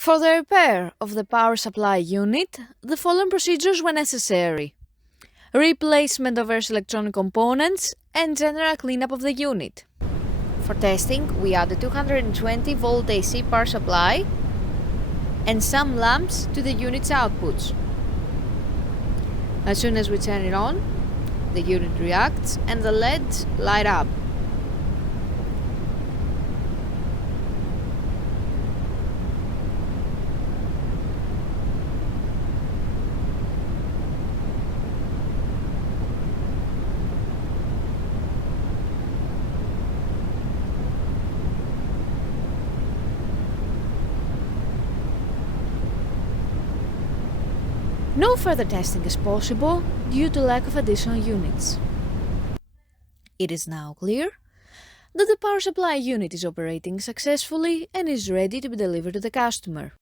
For the repair of the power supply unit, the following procedures were necessary: replacement of various electronic components and general cleanup of the unit. For testing, we added 220 volt AC power supply and some lamps to the unit's outputs. As soon as we turn it on, the unit reacts and the LEDs light up. No further testing is possible due to lack of additional units. It is now clear that the power supply unit is operating successfully and is ready to be delivered to the customer.